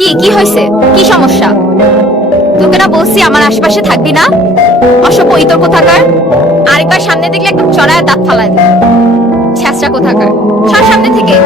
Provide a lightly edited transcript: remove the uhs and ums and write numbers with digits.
কি কি হয়েছে? কি সমস্যা? তোকে না বলছি আমার আশেপাশে থাকবি না। অসভ্য ইতর কোথাকার। আরেকবার সামনে দেখলে একদম চড়ায় দাঁত ফালায় দিবি। ছ্যাঁচড়া কোথাকার, সর সামনে থেকে।